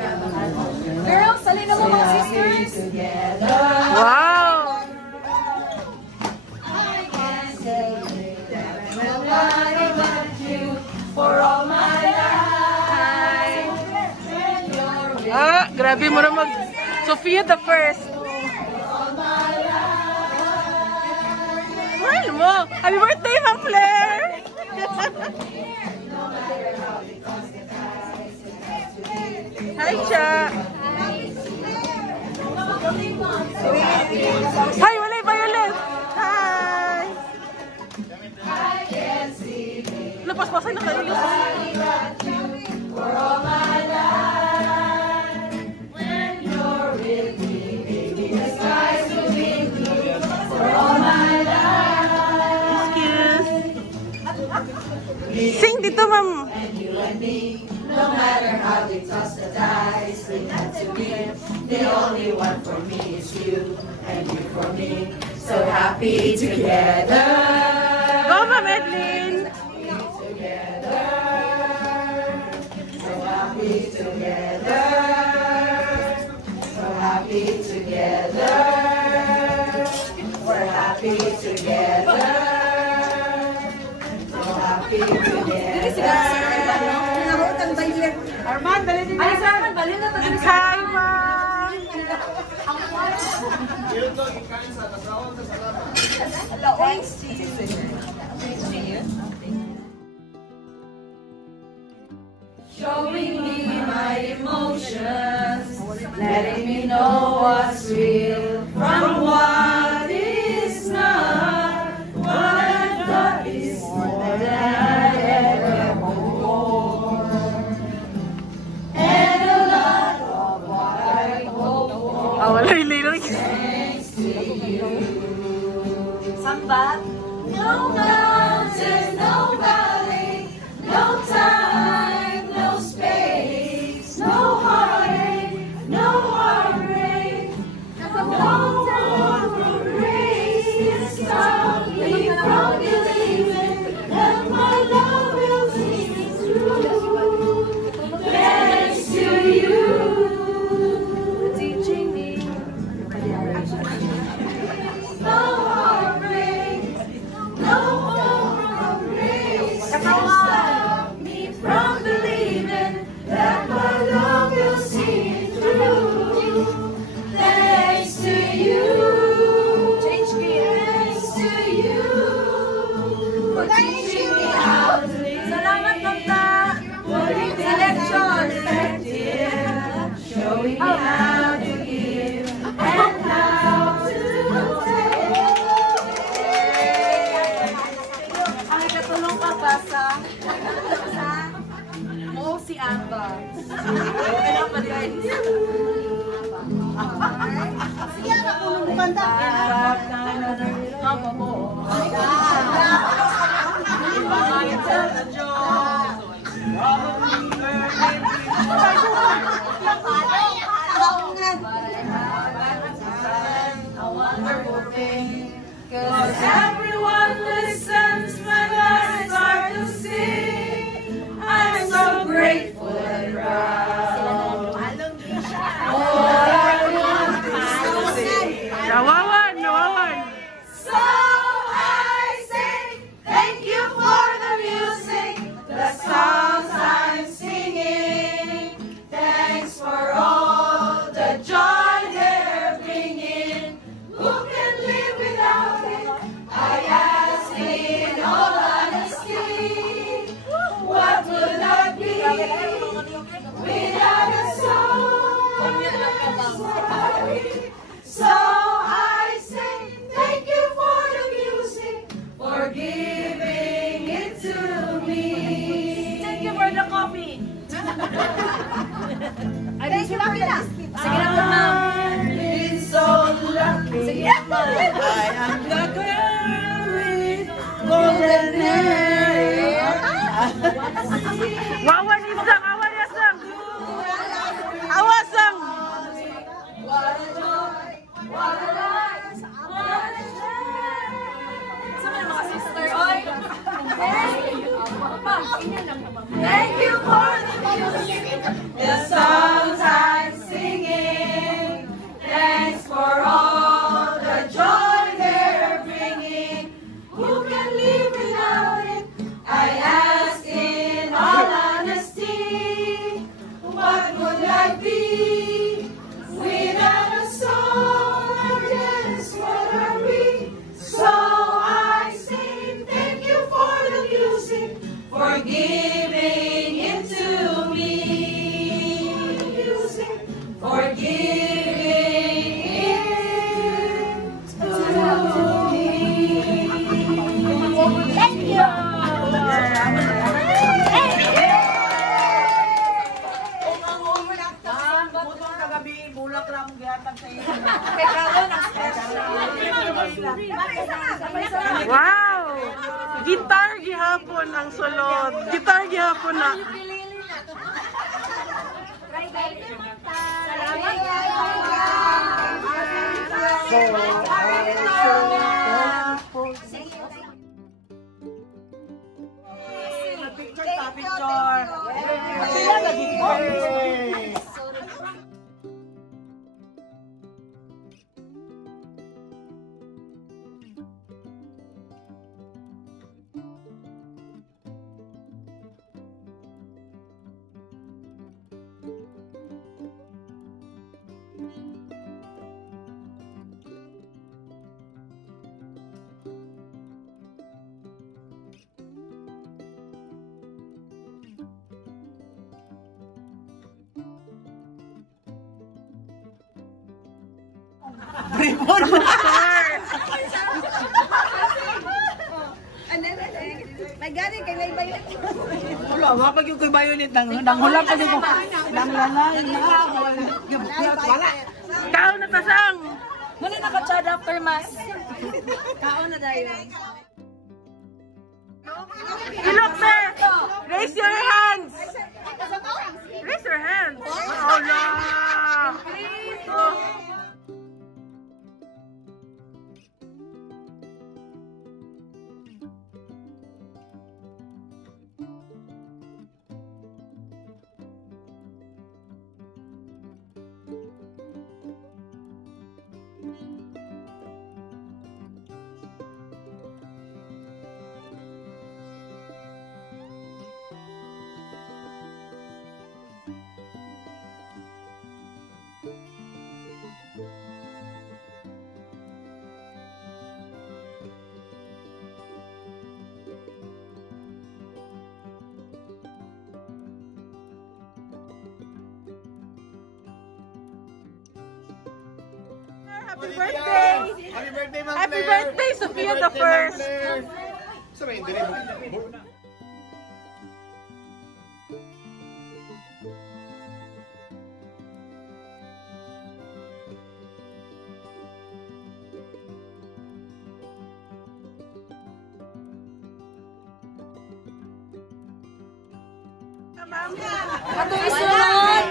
Girls, salin na mga sisters. Wow! Ah, grabe mo na mag... Sophia the first. Smile mo! Happy birthday, Ma'am Flair! Hi, Cha! Hi, wala yung Violet! Hi! Lapas-pasan na kayo. Sing dito, ma'am. No matter how they toss the dice, they had to win. The only one for me is you, and you for me. So happy together. Go, Ma'am Edlin. Together. So happy together. So happy together. We're happy together. So happy together. Arman, bali din. Ay, Arman, bali na tayo. Hi, ma'am. Showing me my emotions, letting me know what's real from what is not. What I thought is more than I ever hoped for, and a lot of what I hoped for. Wala yung lyrics. Thanks to you. Sambat. No mountain, no valley, no time, no space, no heartache, no heartbreak, no grace can stop me from believing that my love will see me through. Thanks to you. Teaching me. No heartbreak, no grace can stop me from believing that my love will see me through. Thanks to you. Thanks to you for teaching me how to live. Salamat, Tata. Putting Selection. perspective, showing me how to give and how to take. Ang ikatulong ka ba sa mo si Amba? Ano pa din? Sige, ako nung kanta. Aba mo. A wonderful thing, 'cause everyone listens when I start to sing. I'm so grateful and proud. All I want is to sing. Nawawan, nawawan. So I sing, thank you for the music, the songs I'm singing. Thanks for all the joy they're bringing. Who can live without it? I ask in all honesty. What would I be without a song? So I say thank you for the music, for giving it to me. Thank you for the coffee. Ay, di sila pila. Sige na, ma'am. I've been so lucky. Sige na, ma'am. I am the girl with golden hair. Wawan isang, awan isang. Awasang. What a joy, what a life, what a shame. Sa mga sister, oy. Thank you for the music, the songs I I'd be without a song or dance, what are we? So I sing, thank you for the music, for giving it to me. Music, for giving it to me. Thank you. Bulak lang ang gihatag sa iyo. Wow! Gitar gihapon ang sulod. Gitar gihapon na. Picture. Sila lagi ko. May gani kay may bayon. Wala, wapag yung kay bayonet nang hula pa dito. Nang lalay na. Wala. Kao na tasang! Muna naka-chat after mass. Kaon na dahil. Ilok, sir! Raise your hands! Raise your hands! Oh, no! Oh. Happy birthday! Happy birthday, Ma'am Happy Claire! birthday, Sophia Happy the birthday, Ma'am First! Claire! Sabi, hindi rin. Ato isulod.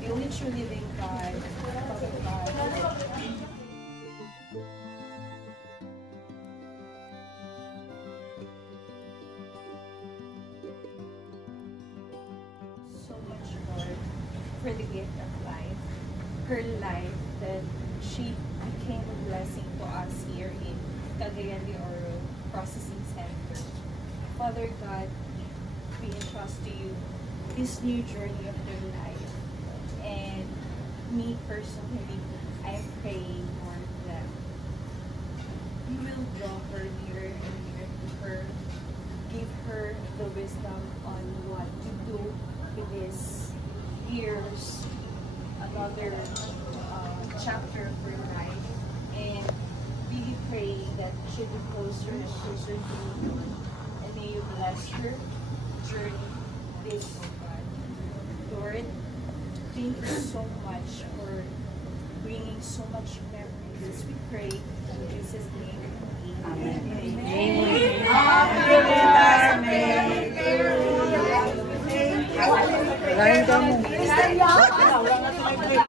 The only true living God. So much, Lord, for the gift of life, her life, that she became a blessing to us here in Cagayan de Oro Processing Center. Father God, we entrust to you this new journey of their life. And me personally, I pray, Lord, that you will draw her nearer and nearer to her. Give her the wisdom on what to do with this year's another chapter of her life. And really pray that she'll be closer and closer to you. And may you bless her journey this, oh God. Lord, thank you so much for bringing so much memories. We pray in Jesus' name. Amen.